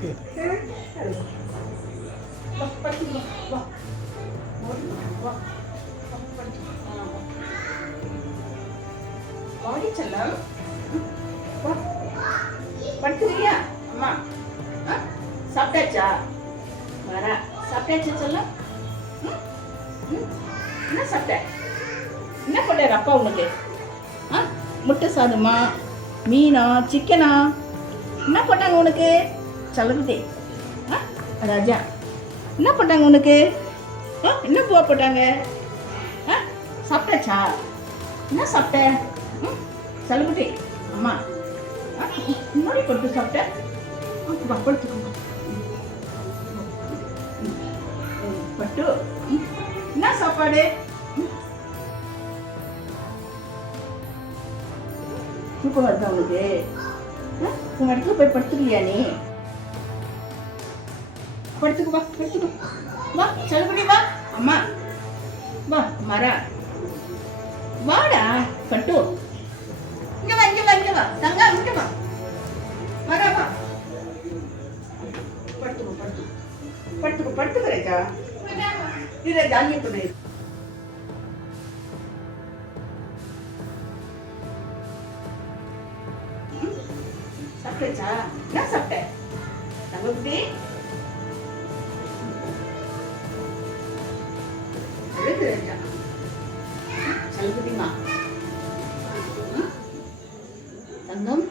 வா படுத்துக்கோ வா வா படுத்துக்கோ வாடி செல்லம் வா படுத்துக்கிறியா அம்மா சாப்பிட்டாச்சா வரா சாப்பிட்டாச்சா செல்லம் என்ன சாப்பிட்ட என்ன போட்டார் அப்பா உனக்கு முட்டை சாதமா மீனா சிக்கனா என்ன போட்டாங்க உனக்கு செல்லக்குட்டி ராஜா என்ன போட்டாங்க உனக்கு என்ன பூவா போட்டாங்க சாப்பிட்டாச்சா என்ன சாப்பிட்ட செல்லக்குட்டி அம்மா முன்னாடி கொடுத்து சாப்பிட்டேன் படுத்துக்கோங்க பட்டு என்ன சாப்பாடு தூக்கம் வருதா உனக்கு உங்க இடத்துல போய் படுத்துக்கலையா நீ படுத்துக்கு வா படுத்துக்கு வா செல்லக்குட்டி வா அம்மா வா மரா வாடா பட்டு இங்க வா இங்க வா இங்க வா தங்கா இங்க வா மரா வா படுத்துக்கோ படுத்துக்கோ படுத்துக்கோ படுத்துக்க ராஜா இது ஜாலியா பண்ணு சாப்பிட்டாச்சா என்ன சாப்பிட்ட தங்கக்குட்டி ராஜா செல்லக்குட்டிமா தங்கம்